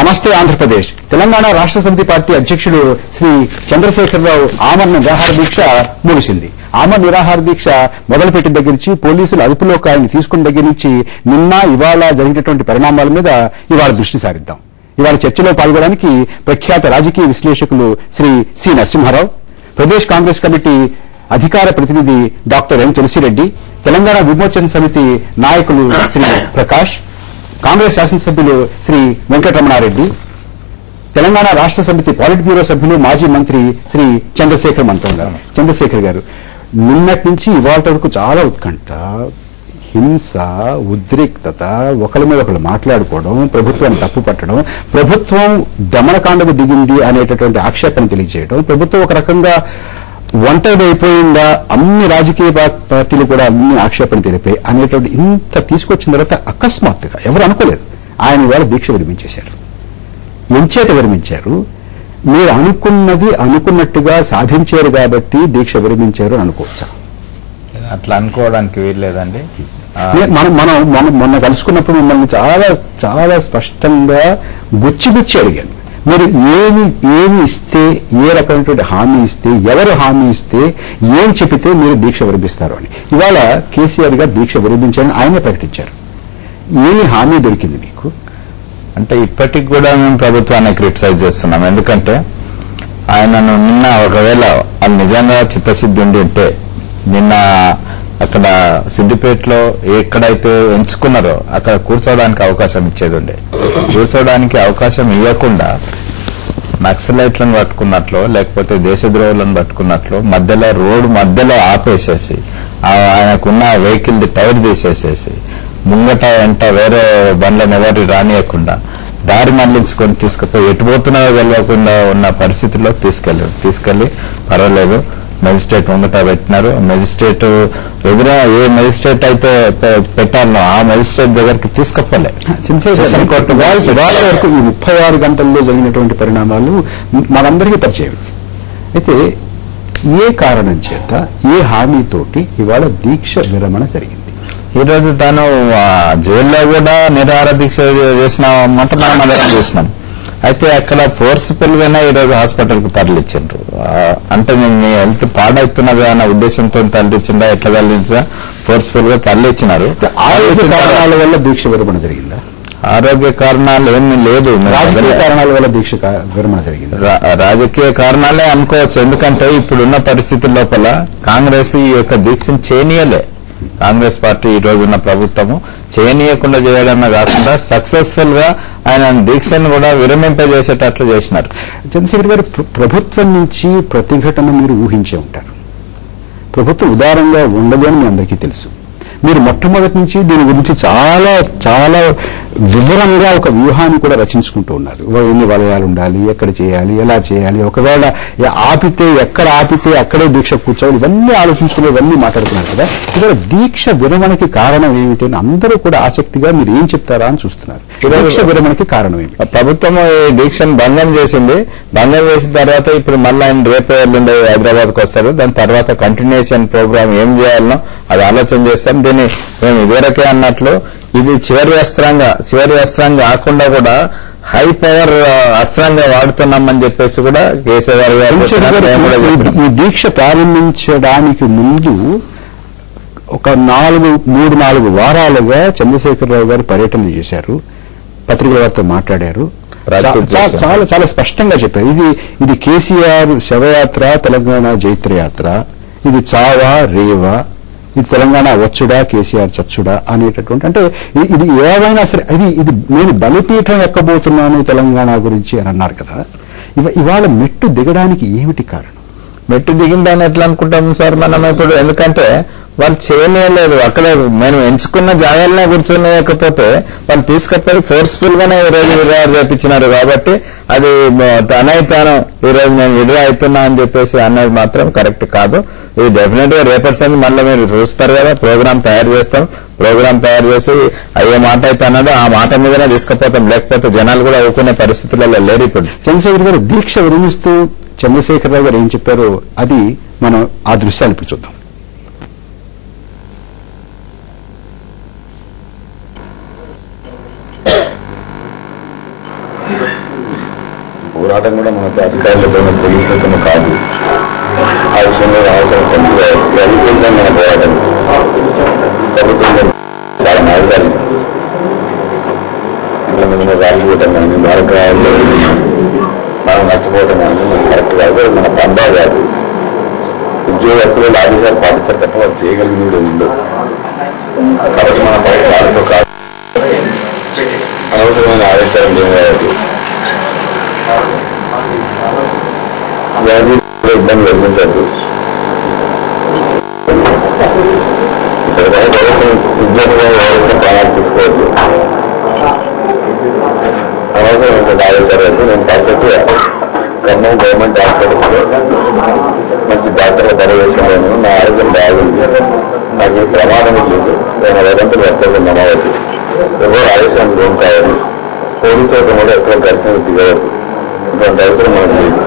నమస్తే ఆంధ్రప్రదేశ్. తెలంగాణ రాష్ట్ర సమితి పార్టీ అధ్యక్షుడు శ్రీ చంద్రశేఖరరావు ఆమరణ నిరాహార దీక్ష ముగిసింది. ఆమరణ నిరాహార దీక్ష మొదలుపెట్టిన దగ్గర నుంచి పోలీసులు అదుపులోకి ఆయన తీసుకున్న దగ్గర నుంచి నిన్న ఇవాళ జరిగినటువంటి పరిణామాల మీద ఇవాళ దృష్టి సారిద్దాం. ఇవాళ చర్చలో పాల్గొనడానికి ప్రఖ్యాత రాజకీయ విశ్లేషకులు శ్రీ సి నరసింహారావు, ప్రదేశ్ కాంగ్రెస్ కమిటీ అధికార ప్రతినిధి డాక్టర్ ఎం తులసిరెడ్డి, తెలంగాణ విమోచన సమితి నాయకులు శ్రీ ప్రకాష్, కాంగ్రెస్ శాసనసభ్యులు శ్రీ వెంకటరమణారెడ్డి, తెలంగాణ రాష్ట్ర సమితి పాలిట్ బ్యూరో సభ్యులు మాజీ మంత్రి శ్రీ చంద్రశేఖర్ మనతో ఉన్నారు. చంద్రశేఖర్ గారు, నిన్నటి నుంచి ఇవాళ వరకు చాలా ఉత్కంఠ, హింస, ఉద్రిక్తత, ఒకరి మీద ఒకరు మాట్లాడుకోవడం, ప్రభుత్వాన్ని తప్పు పట్టడం, ప్రభుత్వం దమనకాండకు దిగింది అనేటటువంటి ఆక్షేపణ తెలియజేయడం, ప్రభుత్వం ఒక రకంగా ఒంటరిదైపోయిందా, అన్ని రాజకీయ పార్టీలు కూడా అన్ని ఆక్షేపణ తెలిపాయి అనేటువంటి ఇంత తీసుకొచ్చిన తర్వాత అకస్మాత్తుగా ఎవరు అనుకోలేదు ఆయన ఇవాళ దీక్ష విరమించేశారు. ఎంచేత విరమించారు? మీరు అనుకున్నది అనుకున్నట్టుగా సాధించారు కాబట్టి దీక్ష విరమించారు అని అనుకోవచ్చా? అట్లా అనుకోవడానికి వీల్లేదండి. మొన్న కలుసుకున్నప్పుడు మిమ్మల్ని చాలా చాలా స్పష్టంగా గుచ్చి అడిగాను. మీరు ఏమి ఇస్తే, ఏ రకమైనటువంటి హామీ ఇస్తే, ఎవరు హామీ ఇస్తే, ఏం చెప్పితే మీరు దీక్ష విరమిస్తారు అని. ఇవాళ కేసీఆర్ గారు దీక్ష విరమించారని ఆయనే ప్రకటించారు. ఏమి హామీ దొరికింది మీకు? అంటే ఇప్పటికి కూడా మేము ప్రభుత్వాన్ని క్రిటిసైజ్ చేస్తున్నాం. ఎందుకంటే ఆయనను నిన్న ఒకవేళ అది నిజంగా చిత్తశుద్ధి ఉండి ఉంటే నిన్న అక్కడ సిద్దిపేటలో ఎక్కడైతే ఎంచుకున్నారో అక్కడ కూర్చోవడానికి అవకాశం ఇచ్చేది ఉండే. కూర్చోవడానికి అవకాశం ఇవ్వకుండా నక్సలైట్లను పట్టుకున్నట్లు, లేకపోతే దేశద్రోహులను పట్టుకున్నట్లు రోడ్డు మధ్యలో ఆపేసేసి ఆయనకున్న వెహికల్ టైర్ తీసేసేసి ముంగట వెంట వేరే బండ్లను ఎవరు రానియకుండా దారి మళ్లించుకొని తీసుకుపోయి ఎటుపోతున్నాయో తెలియకుండా ఉన్న పరిస్థితుల్లో తీసుకెళ్లి పర్వాలేదు మెజిస్ట్రేట్ ముంగట పెట్టినారు. మెజిస్ట్రేట్ ఎదుర ఏ మెజిస్ట్రేట్ అయితే పెట్టాలనో ఆ మెజిస్ట్రేట్ దగ్గరికి తీసుకుపోలే. వరకు ఈ 36 గంటల్లో జరిగినటువంటి పరిణామాలు మనందరికీ పరిచయం. అయితే ఏ కారణం చేత, ఏ హామీతోటి ఇవాళ దీక్ష విరమణ జరిగింది? ఈరోజు తాను జైల్లో కూడా నిరాహార దీక్ష చేసిన మాట మనం అందరం చూసినాం. అయితే అక్కడ ఫోర్స్ఫుల్ గానే ఈరోజు హాస్పిటల్ కు తరలించారు. అంటే మీ హెల్త్ పాడవుతున్నది అన్న ఉద్దేశంతో తరలించిందా, ఎట్లా తరలించా ఫోర్స్ఫుల్ గా తరలించినారు. ఆరోగ్య కారణాల వల్ల దీక్ష విరమణ జరిగిందా? ఆరోగ్య కారణాలు ఏమీ లేదు. రాజకీయ కారణాల వల్ల దీక్ష విరమణ జరిగింది. రాజకీయ కారణాలే అనుకోవచ్చు. ఎందుకంటే ఇప్పుడున్న పరిస్థితుల లోపల కాంగ్రెస్ ఈ యొక్క దీక్షను చేయనీయలే. కాంగ్రెస్ పార్టీ ఈ రోజున్న ప్రభుత్వము చేయనీయకుండా చేయడమే కాకుండా సక్సెస్ఫుల్ గా ఆయన దీక్షను కూడా విరమింపజేసేటట్లు చేసినారు. చంద్రశేఖర్ గారు, ప్రభుత్వం నుంచి ప్రతిఘటన మీరు ఊహించే ఉంటారు. ప్రభుత్వం ఉదారంగా ఉండదు అని మీ అందరికీ తెలుసు. మీరు మొట్టమొదటి నుంచి దీని గురించి చాలా చాలా వివరంగా ఒక వ్యూహాన్ని కూడా రచించుకుంటూ ఉన్నారు. ఎన్ని వలయాలు ఉండాలి, ఎక్కడ చేయాలి, ఎలా చేయాలి, ఒకవేళ ఎక్కడ ఆపితే అక్కడే దీక్ష కూర్చోవాలి, ఇవన్నీ ఆలోచించుకుని ఇవన్నీ మాట్లాడుతున్నారు కదా. ఇవాళ దీక్ష విరమణకి కారణం ఏమిటి అని అందరూ కూడా ఆసక్తిగా మీరు ఏం చెప్తారా అని చూస్తున్నారు. దీక్ష విరమణకి కారణం ఏమిటి? ప్రభుత్వం ఈ దీక్షను భంగం చేసింది. భంగం చేసిన తర్వాత ఇప్పుడు మళ్ళీ ఆయన రేపు ఎల్లుండి హైదరాబాద్ కు వస్తారు. దాని తర్వాత కంటిన్యూషన్ ప్రోగ్రామ్ ఏం చేయాలనో అది ఆలోచన చేస్తాం. దీన్ని మేము ఇదివరకే అన్నట్లు ఇది చివరి అస్త్రంగా కాకుండా కూడా హై పవర్ అస్త్రంగా వాడుతున్నామని చెప్పేసి కూడా కేసీఆర్ గారు ఈ దీక్ష ప్రారంభించడానికి ముందు ఒక 3-4 వారాలుగా చంద్రశేఖరరావు గారు పర్యటన చేశారు, పత్రికల వారితో మాట్లాడారు, చాలా చాలా స్పష్టంగా చెప్పారు. ఇది కేసీఆర్ శవయాత్ర, తెలంగాణ జైత్రయాత్ర, ఇది చావా రేవా, ఇది తెలంగాణ వచ్చుడా కేసీఆర్ చచ్చుడా అనేటటువంటి, అంటే ఇది ఏవైనా సరే ఇది నేను బలిపీఠం ఎక్కబోతున్నాను తెలంగాణ గురించి అని అన్నారు కదా. ఇవాళ మెట్టు దిగడానికి ఏమిటి కారణం? మెట్టు దిగిందని ఎట్లా అనుకుంటాం సార్ మనం ఇప్పుడు? ఎందుకంటే వాళ్ళు చేయలేదు. అక్కడ మేము ఎంచుకున్న జాగాలనే కూర్చొనియకపోతే వాళ్ళు తీసుకపోయి ఫోర్స్ఫుల్ గానే ఈరోజు విడ్రా చేపించినారు. కాబట్టి అది తనైతాను ఈరోజు నేను విడ్రా అవుతున్నా అని చెప్పేసి అన్నది మాత్రం కరెక్ట్ కాదు. ఇది డెఫినెట్ గా రేపటి సంది మళ్ళీ మీరు చూస్తారు కదా, ప్రోగ్రామ్ తయారు చేస్తాం. ప్రోగ్రామ్ తయారు చేసి అయ్యే మాట అయితే అన్నాడు ఆ మాట మీదనే తీసుకుపోతాం. లేకపోతే జనాలు కూడా ఊరుకునే పరిస్థితులలో లేరు. ఇప్పుడు చంద్రశేఖర్ గారు దీక్ష విరమిస్తూ చంద్రశేఖరరావు గారు ఏం చెప్పారో అది మనం ఆ దృశ్యాలు ఇప్పుడు చూద్దాం. పోరాటం కూడా మనకు అధికారులతోనూ పోలీసులతోనూ కాదు. ఆ విషయంలో అవసరం కొద్దిగా అధికంగా మన పోరాటం ప్రభుత్వం చాలా మార్గాలు మీద రాలిపోవటం కానీ భారతీయాల్లో మనం నష్టపోవటం కానీ మనం కరెక్ట్ కాదు. మన పందా కాదు. ఉద్యోగస్తులు ఆదేశాలు పాటిస్తారు తప్ప వాళ్ళు చేయగలిగినది ఉండదు. కాబట్టి మన బయట వాళ్ళతో కాదు అనవసరమైన ఆదేశాలు లేవు కాబట్టి ఇబ్బంది కలిగించద్దు. ఇక్కడ ఉద్యోగంగా ఎవరైనా ప్రాణాలు తీసుకోవద్దు. అనవసరమైన ఆదేశాలు అయితే నేను పర్ఫెక్ట్గా ఖమ్మం గవర్నమెంట్ హాస్పిటల్స్లో మంచి డాక్టర్ల పర్యవేక్షణలోనూ నా ఆరోగ్యం బాగుంది, నాకు ఏ ప్రమాదం లేదు, నేను వదంతులు వస్తుంది నమ్మవద్దు. ఎవరు ఆదేశాన్ని లోన్ కావాలి. పోలీసులతో కూడా ఎక్కువ ఘర్షణ దిగవద్దు. ఇటువంటి అవసరం మనకు లేదు.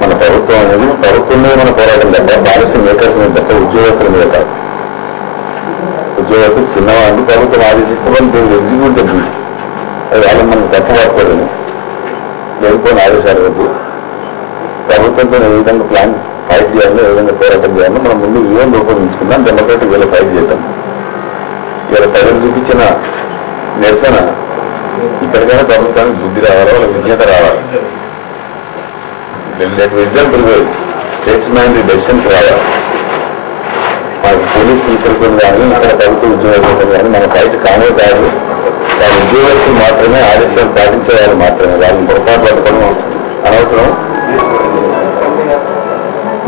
మన ప్రభుత్వం అనేది ప్రభుత్వం మీద మన పోరాటం తప్ప పాలసీ మేకర్స్ మీద తప్ప ఉద్యోగస్తుల మీద కాదు. ఉద్యోగస్తులు చిన్నవాడిని ప్రభుత్వం ఆదేశిస్తే వాళ్ళు ఎగ్జిక్యూట్ అవుతుంది. అది వాళ్ళని మనం తప్పపడకూడదు. లేకపోయిన ఆదేశాలు వద్దు. ప్రభుత్వంతో ఏ విధంగా ప్లాన్ ఫైట్ చేయాలో ఏ విధంగా పోరాటం చేయాలో మనం ముందు వ్యూహం రూపొందించుకుందాం. డెమోక్రాటిక్ వేలో ఫైట్ చేద్దాం. ఇలా ప్రజలు చూపించిన నిరసన ఇప్పటికైనా ప్రభుత్వానికి బుద్ధి రావాలా, వాళ్ళ విజ్ఞత రావాలి. విజ్ఞత స్టేట్స్ మైండ్ డెసిషన్స్ రావాలి. మనకు పోలీస్ స్వీకరితం కానీ ఇక్కడ ప్రభుత్వ ఉద్యోగస్తులు కానీ మన ఫైట్ కానే కాదు. వాళ్ళ ఉద్యోగస్తులు మాత్రమే ఆదేశాలు పాటించే వాళ్ళు మాత్రమే. వాళ్ళని పొరపాటు పట్టుకోవడం అనవసరం.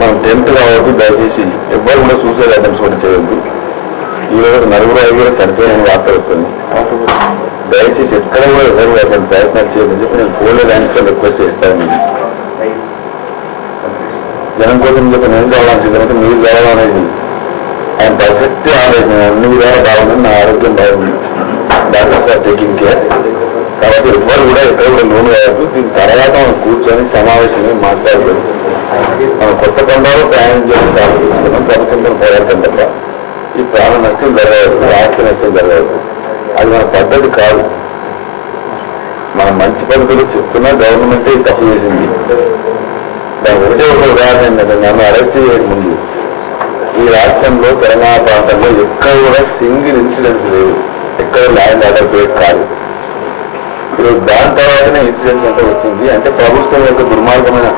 మనం 10th కాబట్టి దయచేసి ఎవ్వరు కూడా సూసైడ్ అటెంప్ట్స్ కూడా చేయొద్దు. ఈరోజు 4-5 చనిపోయిన వార్త వస్తుంది. దయచేసి ఎక్కడ కూడా ఎవరు అటువంటి ప్రయత్నాలు చేయదని చెప్పి నేను ఫోన్లో ల్యాండ్స్లో రిక్వెస్ట్ చేస్తాను. జనం కోసం చెప్పి నేను చదవడానికి సిద్ధమైతే మీరు చదవడం అనేది ఆయన పర్ఫెక్ట్ ఆలోచన. అన్ని విధాలు బాగుంది, నా ఆరోగ్యం బాగుంది, డాక్టర్స్ ఆర్ టేకింగ్ కేర్. కాబట్టి ఎవ్వరు కూడా ఎక్కడ కూడా లోన్ కావద్దు. దీని తర్వాత మనం కూర్చొని సమావేశంగా మాట్లాడుతుంది. మనం కొత్త పండాలో ప్రయాణం చేసి ఆలోచించుకున్నాం. ప్రభుత్వంతో పోరాటం తప్ప ఈ ప్రాణ నష్టం జరగదు, ఆస్తి నష్టం జరగదు. అది మన పద్ధతి కాదు. మనం మంచి పద్ధతులు చెప్తున్నా గవర్నమెంటే తప్పు చేసింది. దాని ఒకటే ఒక ఉదాహరణ ఏంటంటే నన్ను అరెస్ట్ చేయక ముందు ఈ రాష్ట్రంలో తెలంగాణ ప్రాంతంలో ఎక్కడ కూడా సింగిల్ ఇన్సిడెంట్స్ లేవు. ఎక్కడ ల్యాండ్ ఆర్డర్ బ్రేక్ కాదు. ఇప్పుడు దాని తర్వాతనే ఇన్సిడెంట్స్ అంతా వచ్చింది. అంటే ప్రభుత్వం యొక్క దుర్మార్గమైన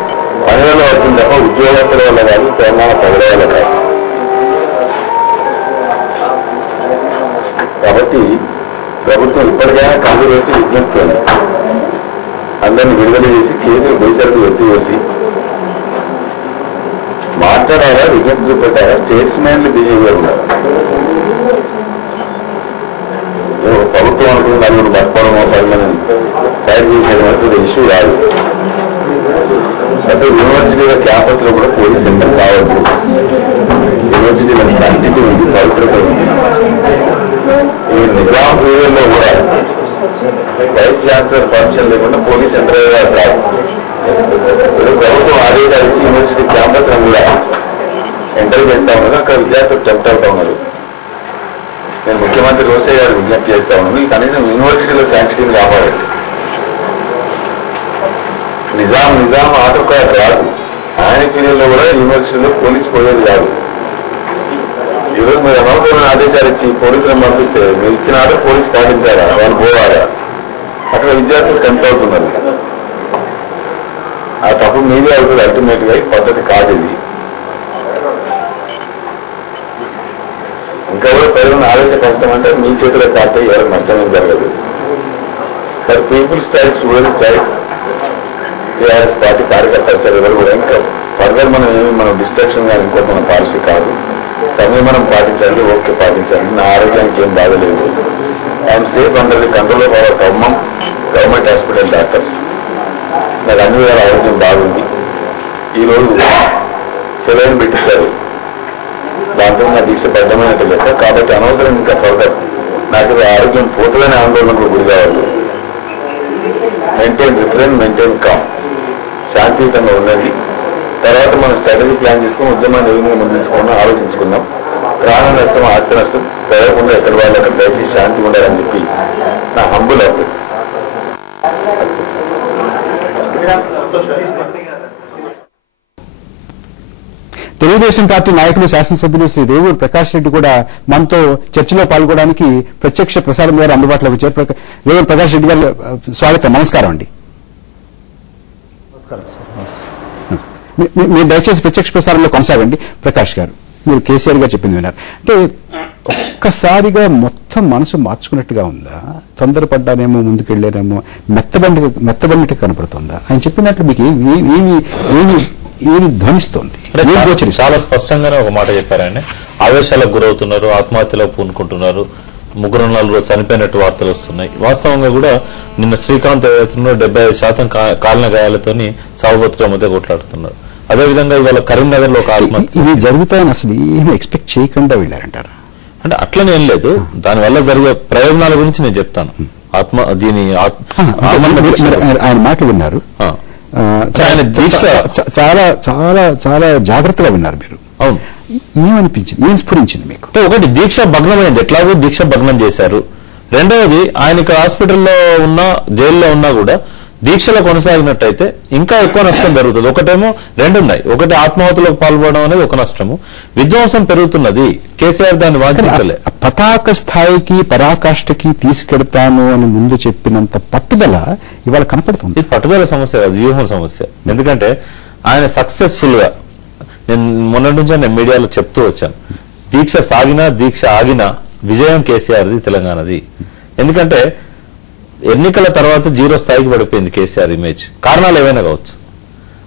పని వల్ల వచ్చింది తప్ప ఉద్యోగస్తుల వల్ల కాదు, తెలంగాణ ప్రజల వల్ల కాదు. కాబట్టి ప్రభుత్వం ఇప్పటికైనా కళ్ళు వేసి విజ్ఞప్తి అందరినీ విడుదల చేసి కేసులు బేసరికి ఎత్తివేసి మాట్లాడాలా, విజ్ఞప్తి చూపెట్టాలా. స్టేట్స్మెన్లు బిహేవియర్ ఉన్నారు. ప్రభుత్వం అనుకున్న నలుగురు బతకడమో 10 మంది ఫైట్ చేసేది అనేది ఇష్యూ కాదు. అయితే యూనివర్సిటీల క్యాంపస్ లో కూడా పోలీస్ సెంటర్ కావద్దు. యూనివర్సిటీల శాంతిటీ ఉంది, పవిత్రత ఉంది. ఈ నిజాం పీరియడ్లో కూడా వైస్ ఛాన్సలర్ పర్మిషన్ లేకుండా పోలీస్ సెంటర్ రాదు. ప్రభుత్వం ఆదేశాలు ఇచ్చి యూనివర్సిటీ క్యాంపస్ కూడా ఎంటర్ చేస్తా ఉన్నారు. అక్కడ విద్యార్థులు టెంప్ట్ అవుతా ఉన్నారు. నేను ముఖ్యమంత్రి రోసయ్య గారు విజ్ఞప్తి చేస్తా ఉన్నాను, కనీసం యూనివర్సిటీలో శాంటిటీని కాపాడండి. నిజాం ఆటోకార్ రాదు. ఆయన పీరియడ్లో కూడా యూనివర్సిటీలో పోలీసు పోయేది కాదు. ఈరోజు మీరు అనవసరమైన ఆదేశాలు ఇచ్చి పోలీసులను పంపిస్తే మీరు ఇచ్చిన ఆర్డర్ పోలీసు పాటించారా, వాళ్ళు పోవాలా? అక్కడ విద్యార్థులు టెంప్ట్ అవుతున్నారు. ఆ తప్పు మీదే అవుతుంది. అల్టిమేట్ గా పద్ధతి కాదు ఇది. ఇంకా కూడా ప్రజలను ఆలోచపరుస్తామంటే మీ చేతిలో కాకపోతే ఎవరికి నష్టమే జరగదు. For peoples style students style TRS party కార్యకర్తలు ఎవరు కూడా ఇంకా ఫర్దర్ మనం డిస్ట్రక్షన్ గా ఇంకో మన పాలసీ కాదు. సమయం మనం పాటించండి, ఓకే పాటించండి. నా ఆరోగ్యానికి ఏం బాధలేదు. I'm safe under the control of our government hospital doctors. నాకు అన్ని వేళ ఆరోగ్యం బాగుంది. ఈరోజు సెలైన్ పెట్టిస్తారు. దాంతో నా దీక్ష బద్దమైనట్టు లెక్క. కాబట్టి అనవసరం ఇంకా ఫర్దర్ నాకు ఆరోగ్యం పోతుందనే ఆందోళనకు గురి కావాలి. మెయింటైన్ రిఫరెన్స్, మెయింటైన్ కామ్, శాంతియుతంగా ఉండండి. తర్వాత మనం స్ట్రాటజీ ప్లాన్ చేసుకుని ఉద్యమాన్ని ఏ విధంగా ముందుకుని ఆలోచించుకుందాం. ప్రాణ నష్టం, ఆస్తి నష్టం జరగకుండా ఎక్కడ వాళ్ళు అక్కడ దయచేసి శాంతి ఉండాలని చెప్పి నా హంబుల్ అవుతుంది. తెలుగుదేశం పార్టీ నాయకులు శాసనసభ్యులు శ్రీ రేవూరు ప్రకాష్ రెడ్డి కూడా మనతో చర్చలో పాల్గొనడానికి ప్రత్యక్ష ప్రసారం ద్వారా అందుబాటులోకి వచ్చారు. రేవూరు ప్రకాష్ రెడ్డి గారు స్వాగతం, నమస్కారం అండి. మీరు దయచేసి ప్రత్యక్ష ప్రసారంలో కొనసాగండి. ప్రకాష్ గారు, మీరు కేసీఆర్ గారు చెప్పింది విన్నారు అంటే ఒక్కసారిగా మొత్తం మనసు మార్చుకున్నట్టుగా ఉందా? తొందరపడ్డానేమో, ముందుకెళ్లారేమో, మెత్తబడినట్టు కనపడుతుందా? ఆయన చెప్పినట్లు మీకు ఏమి ధ్వనిస్తోంది? చాలా స్పష్టంగానే ఒక మాట చెప్పారండి. ఆవేశాలకు గురవుతున్నారు, ఆత్మహత్యలకు పూనుకుంటున్నారు, 3-4 చనిపోయినట్టు వార్తలు వస్తున్నాయి. వాస్తవంగా కూడా నిన్న శ్రీకాంత్ ఏదైతున్నారో 75% కాలిన గాయాలతోని సాగుబతుల మధ్య కొట్లాడుతున్నారు. అదేవిధంగా ఇవాళ కరీంనగర్ లో ఒక ఆత్మహత్య ఇవి జరుగుతాయని అసలు ఏమి ఎక్స్పెక్ట్ చేయకుండా వెళ్ళారంటారా? అంటే అట్లనే ఏం లేదు, దానివల్ల జరిగే ప్రయోజనాల గురించి నేను చెప్తాను. ఆయన మాటలు విన్నారు, ఆయన దీక్ష చాలా చాలా చాలా జాగ్రత్తగా విన్నారు మీరు. అవును, ఏమనిపించింది, ఏం స్ఫురించింది మీకు? ఒకటి, దీక్ష భగ్నమైంది, ఎట్లాగో దీక్ష భగ్నం చేశారు. రెండవది, ఆయన ఇక్కడ హాస్పిటల్లో ఉన్నా, జైల్లో ఉన్నా కూడా దీక్షలో కొనసాగినట్టయితే ఇంకా ఎక్కువ నష్టం జరుగుతుంది. ఒకటేమో రెండున్నాయి, ఒకటి ఆత్మాహుతులకు పాల్పడడం అనేది ఒక నష్టము, విధ్వంసం పెరుగుతున్నది. కేసీఆర్ దాన్ని వాంఛించలే. పతాక స్థాయికి పరాకాష్ఠకి తీసుకెడతాను అని ముందు చెప్పినంత పట్టుదల ఇవాళ కనపడుతుంది. ఇది పట్టుదల సమస్య కాదు, వ్యూహం సమస్య. ఎందుకంటే ఆయన సక్సెస్ఫుల్ గా, నేను మొన్నటి నుంచి నేను మీడియాలో చెప్తూ వచ్చాను, దీక్ష సాగినా దీక్ష ఆగినా విజయం కేసీఆర్ది, తెలంగాణది. ఎందుకంటే ఎన్నికల తర్వాత 0 స్థాయికి పడిపోయింది కేసీఆర్ ఇమేజ్. కారణాలు ఏవైనా కావచ్చు.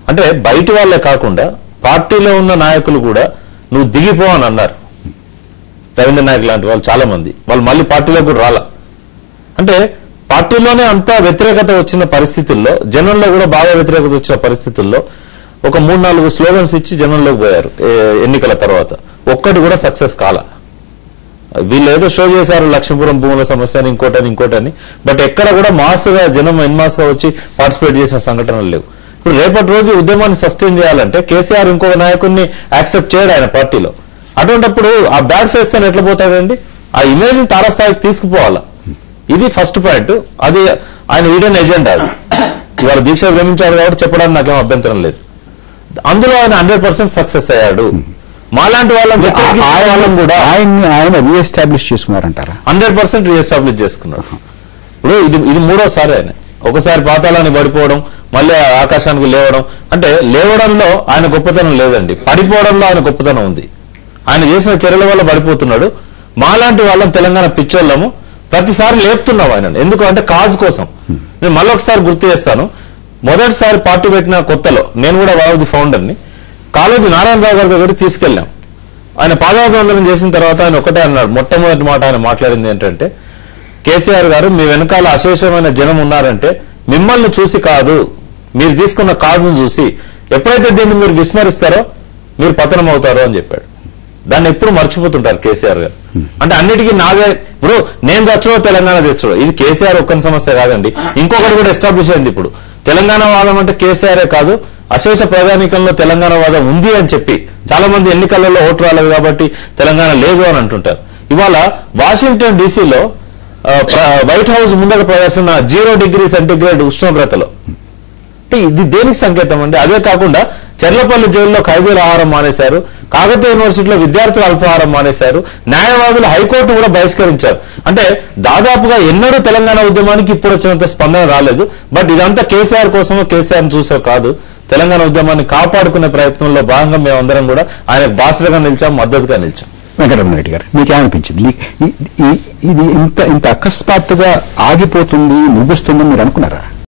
అంటే బయటి వాళ్లే కాకుండా పార్టీలో ఉన్న నాయకులు కూడా నువ్వు దిగిపో అని అన్నారు. రవీంద్ర నాయక్ లాంటి వాళ్ళు చాలా మంది, వాళ్ళు మళ్ళీ పార్టీలో కూడా రాలా. అంటే పార్టీలోనే అంతా వ్యతిరేకత వచ్చిన పరిస్థితుల్లో, జనంలో కూడా బాగా వ్యతిరేకత వచ్చిన పరిస్థితుల్లో ఒక 3-4 స్లోగన్స్ ఇచ్చి జనంలోకి పోయారు. ఎన్నికల తర్వాత ఒక్కటి కూడా సక్సెస్ కాల. వీళ్ళు ఏదో షో చేశారు, లక్ష్మీపురం భూముల సమస్యని, ఇంకోటని, బట్ ఎక్కడ కూడా మాస్గా జనం ఎన్మాస్గా వచ్చి పార్టిసిపేట్ చేసిన సంఘటనలు లేవు. ఇప్పుడు రేపటి రోజు ఉద్యమాన్ని సస్టైన్ చేయాలంటే కేసీఆర్ ఇంకొక నాయకుడిని యాక్సెప్ట్ చేయడు ఆయన పార్టీలో. అటువంటిప్పుడు ఆ బ్యాడ్ ఫేస్ తో ఎట్లా పోతాడండి? ఆ ఇమేజ్ ని తారాస్థాయికి తీసుకుపోవాలా. ఇది ఫస్ట్ పాయింట్. అది ఆయన ఈడెన్ ఎజెండా. అది ఇవాళ దీక్ష విరమించారు కాబట్టి చెప్పడానికి నాకేం అభ్యంతరం లేదు. అందులో ఆయన 100% సక్సెస్ అయ్యాడు. మాలాంటి వాళ్ళం కూడా ఆయన రీఎస్టాబ్లిష్ చేసుకున్నారంటారా? 100% రీఎస్టాబ్లిష్ చేసుకున్నాడు. ఇప్పుడు ఇది 3వసారి ఆయన. ఒకసారి పాతాళాన్ని పడిపోవడం, మళ్ళీ ఆకాశానికి లేవడం. అంటే లేవడంలో ఆయన గొప్పతనం లేదండి, పడిపోవడంలో ఆయన గొప్పతనం ఉంది. ఆయన చేసిన చర్యల వల్ల పడిపోతున్నాడు. మాలాంటి వాళ్ళం తెలంగాణ పిచ్చోళ్ళము ప్రతిసారి లేపుతున్నాం ఆయనను. ఎందుకు అంటే కాజ్ కోసం. నేను మళ్ళీ ఒకసారి గుర్తు చేస్తాను, మొదటిసారి పార్టీ పెట్టిన కొత్తలో నేను కూడా వన్ ఆఫ్ ది ఫౌండర్ని కాలేజీ నారాయణరావు గారి దగ్గరికి తీసుకెళ్లాం. ఆయన పాదాభివందనం చేసిన తర్వాత ఆయన ఒకటే అన్నాడు, మొట్టమొదటి మాట ఆయన మాట్లాడింది ఏంటంటే, కేసీఆర్ గారు మీ వెనకాల అశేషమైన జనం ఉన్నారంటే మిమ్మల్ని చూసి కాదు, మీరు తీసుకున్న కాజును చూసి. ఎప్పుడైతే దీన్ని మీరు విస్మరిస్తారో మీరు పతనం అవుతారో అని చెప్పాడు. దాన్ని ఎప్పుడు మర్చిపోతుంటారు కేసీఆర్ గారు. అంటే అన్నిటికీ నాదే, ఇప్పుడు నేను తెచ్చడో తెలంగాణ తెచ్చడో, ఇది కేసీఆర్ ఒక్కని సమస్య కాదండి. ఇంకొకటి కూడా ఎస్టాబ్లిష్ అయింది. ఇప్పుడు తెలంగాణ వాదం అంటే కేసీఆరే కాదు, అశేష ప్రజానీకంలో తెలంగాణ వాదం ఉంది అని చెప్పి చాలా మంది ఎన్నికలలో ఓటు రాలేదు కాబట్టి తెలంగాణ లేదు అని అంటుంటారు. ఇవాళ వాషింగ్టన్ డీసీలో వైట్ హౌస్ ముందర ప్రదర్శన 0 డిగ్రీ సెంటీగ్రేడ్ ఉష్ణోగ్రతలో. అంటే ఇది దేనికి సంకేతం అండి? అదే కాకుండా చెర్లపల్లి జైల్లో ఖైదీల ఆహారం మానేశారు, కాకతీయ యూనివర్సిటీలో విద్యార్థుల అల్పాహారం మానేశారు, న్యాయవాదులు హైకోర్టు కూడా బహిష్కరించారు. అంటే దాదాపుగా ఎన్నడూ తెలంగాణ ఉద్యమానికి ఇప్పుడు వచ్చినంత స్పందన రాలేదు. బట్ ఇదంతా కేసీఆర్ కోసమో కేసీఆర్ చూసో కాదు, తెలంగాణ ఉద్యమాన్ని కాపాడుకునే ప్రయత్నంలో భాగంగా మేమందరం కూడా ఆయనకు బాసటగా నిలిచాం, మద్దతుగా నిలిచాం. వెంకటరమణారెడ్డి గారు, మీకేమనిపించింది? ఇది ఇంత అకస్మాత్తుగా ఆగిపోతుంది, ముగుస్తుందని మీరు అనుకున్నారా?